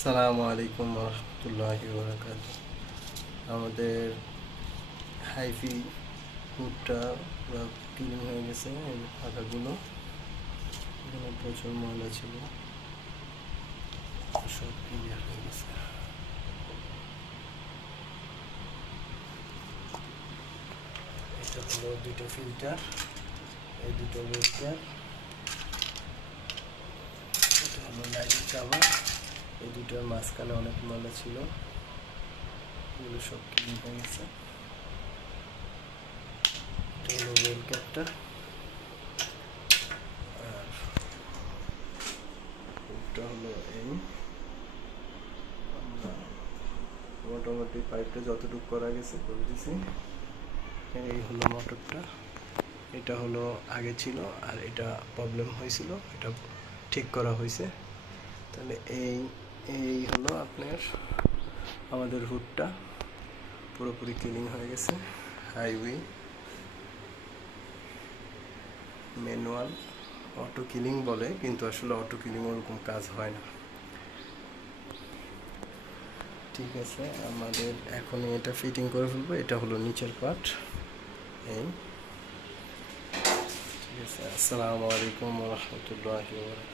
আসসালামু আলাইকুম রহমতুল্লাহি বারাকাতুহু। আমাদের হাইফি হুডটা পুরো ক্লিন হয়ে গেছে। এই পাখাগুলো এখানে প্রচুর ময়লা ছিল, সব ক্লিয়ার হয়ে গেছে। এটা হলো দুটো ফিল্টার, এই দুটো ফিল্টার, এটা হলো লাইটের কাভার। এই দুটোর মাঝখানে অনেক ময়লা ছিল, এগুলো সব ক্লিন হয়ে গেছে। এটা হলো ওয়েল ক্যাপটা, আর হুডটা হলো এই। আমরা মোটামুটি পাইপটা যতটুকু করা গেছে করে দিছি। এই হলো মোটরটা, এটা হলো আগে ছিল আর এটা প্রবলেম হয়েছিল, এটা ঠিক করা হয়েছে। তাহলে এই এই হলো আপনার আমাদের হুডটা পুরোপুরি ক্লিনিং হয়ে গেছে। হাইওয়ে ম্যানুয়াল অটো ক্লিনিং বলে, কিন্তু আসলে অটো ক্লিনিং ওরকম কাজ হয় না। ঠিক আছে, আমাদের এখন এটা ফিটিং করে ফেলবো। এটা হলো নিচের পার্ট এই। ঠিক আছে, আসসালামু আলাইকুম রহমতুল্লাহি ওয়া বারাকাতুহু।